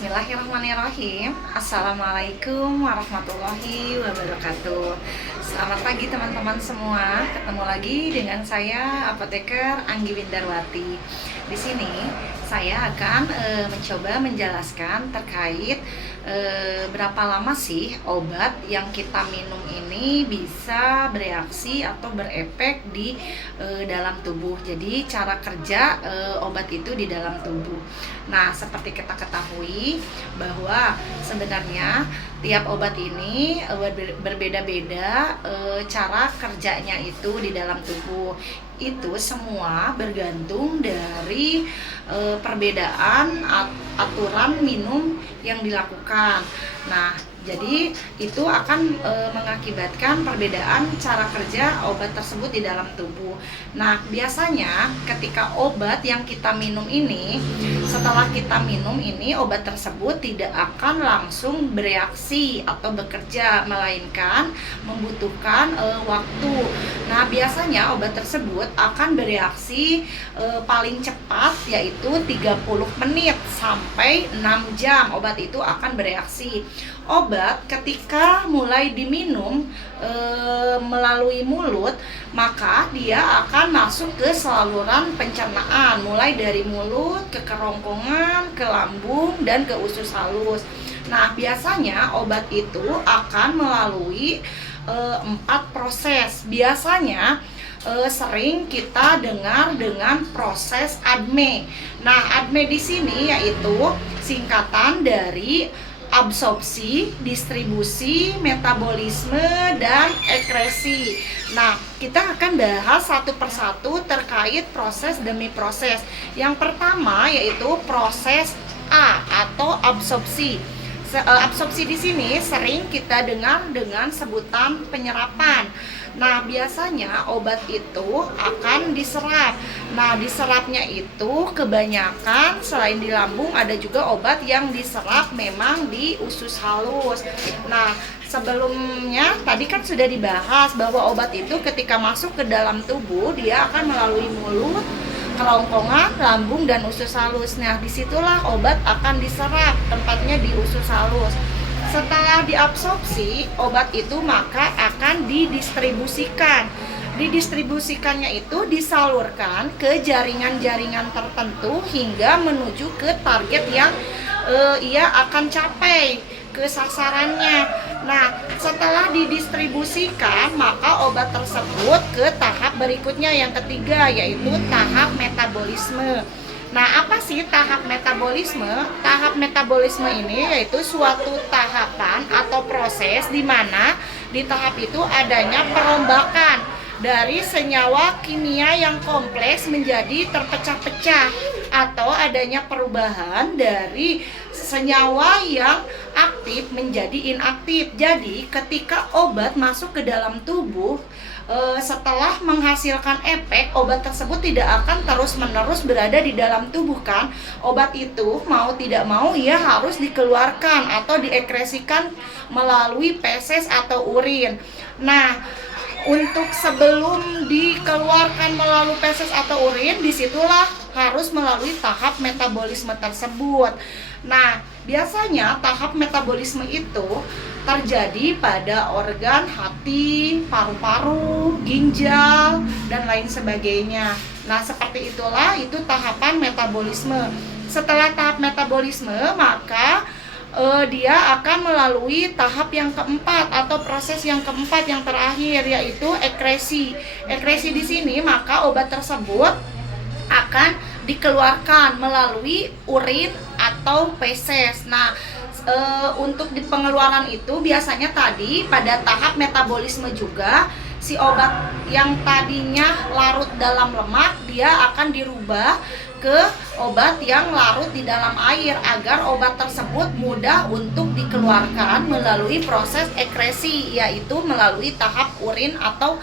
Bismillahirrahmanirrahim. Assalamualaikum warahmatullahi wabarakatuh. Selamat pagi teman-teman semua. Ketemu lagi dengan saya Apoteker Anggi Windarwati. Di sini saya akan mencoba menjelaskan terkait berapa lama sih obat yang kita minum ini bisa bereaksi atau berefek di dalam tubuh. Jadi cara kerja obat itu di dalam tubuh. Nah, seperti kita ketahui bahwa sebenarnya tiap obat ini berbeda-beda cara kerjanya itu di dalam tubuh. Itu semua bergantung dari perbedaan aturan minum yang dilakukan. Nah, jadi itu akan mengakibatkan perbedaan cara kerja obat tersebut di dalam tubuh. Nah, biasanya ketika obat yang kita minum ini, setelah kita minum ini, obat tersebut tidak akan langsung bereaksi atau bekerja, melainkan membutuhkan waktu. Nah, biasanya obat tersebut akan bereaksi paling cepat yaitu 30 menit sampai 6 jam obat itu akan bereaksi. Obat ketika mulai diminum melalui mulut, maka dia akan masuk ke saluran pencernaan, mulai dari mulut ke kerongkongan, ke lambung, dan ke usus halus. Nah, biasanya obat itu akan melalui 4 proses. Biasanya sering kita dengar dengan proses ADME. Nah, ADME di sini yaitu singkatan dari absorpsi, distribusi, metabolisme, dan ekresi. Nah, kita akan bahas satu persatu terkait proses demi proses. Yang pertama yaitu proses A atau absorpsi. Absorpsi di sini sering kita dengar dengan sebutan penyerapan. Nah, biasanya obat itu akan diserap. Nah, diserapnya itu kebanyakan selain di lambung ada juga obat yang diserap memang di usus halus. Nah, sebelumnya tadi kan sudah dibahas bahwa obat itu ketika masuk ke dalam tubuh dia akan melalui mulut, kerongkongan, lambung, dan usus halus. Nah, disitulah obat akan diserap, tempatnya di usus halus. Setelah diabsorpsi, obat itu maka akan didistribusikan. Didistribusikannya itu disalurkan ke jaringan-jaringan tertentu hingga menuju ke target yang ia akan capai, ke sasarannya. Nah, setelah didistribusikan, maka obat tersebut ke tahap berikutnya yang ketiga, yaitu tahap metabolisme. Nah, apa sih tahap metabolisme? Tahap metabolisme ini yaitu suatu tahapan atau proses di mana di tahap itu adanya perombakan dari senyawa kimia yang kompleks menjadi terpecah-pecah, atau adanya perubahan dari senyawa yang aktif menjadi inaktif. Jadi, ketika obat masuk ke dalam tubuh, setelah menghasilkan efek, obat tersebut tidak akan terus-menerus berada di dalam tubuh kan. Obat itu mau tidak mau ia harus dikeluarkan atau diekresikan melalui feses atau urin. Nah, untuk sebelum dikeluarkan melalui feses atau urin, disitulah harus melalui tahap metabolisme tersebut. Nah, biasanya tahap metabolisme itu terjadi pada organ hati, paru-paru, ginjal, dan lain sebagainya. Nah, seperti itulah itu tahapan metabolisme. Setelah tahap metabolisme, maka dia akan melalui tahap yang keempat atau proses yang keempat yang terakhir, yaitu ekresi. Ekresi di sini maka obat tersebut akan dikeluarkan melalui urin atau feses. Nah, untuk di pengeluaran itu biasanya tadi pada tahap metabolisme juga si obat yang tadinya larut dalam lemak dia akan dirubah ke obat yang larut di dalam air agar obat tersebut mudah untuk dikeluarkan melalui proses ekresi, yaitu melalui tahap urin atau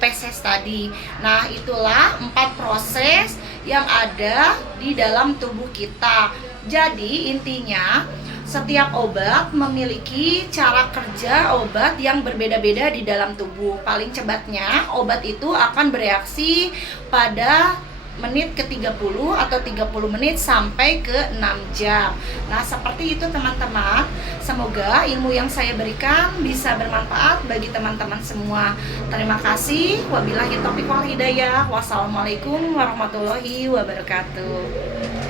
feses tadi. Nah, itulah 4 proses yang ada di dalam tubuh kita. Jadi intinya setiap obat memiliki cara kerja obat yang berbeda-beda di dalam tubuh. Paling cepatnya obat itu akan bereaksi pada menit ke 30 atau 30 menit sampai ke 6 jam. Nah, seperti itu teman-teman. Semoga ilmu yang saya berikan bisa bermanfaat bagi teman-teman semua. Terima kasih. Wabillahi taufiq wal hidayah. Wassalamualaikum warahmatullahi wabarakatuh.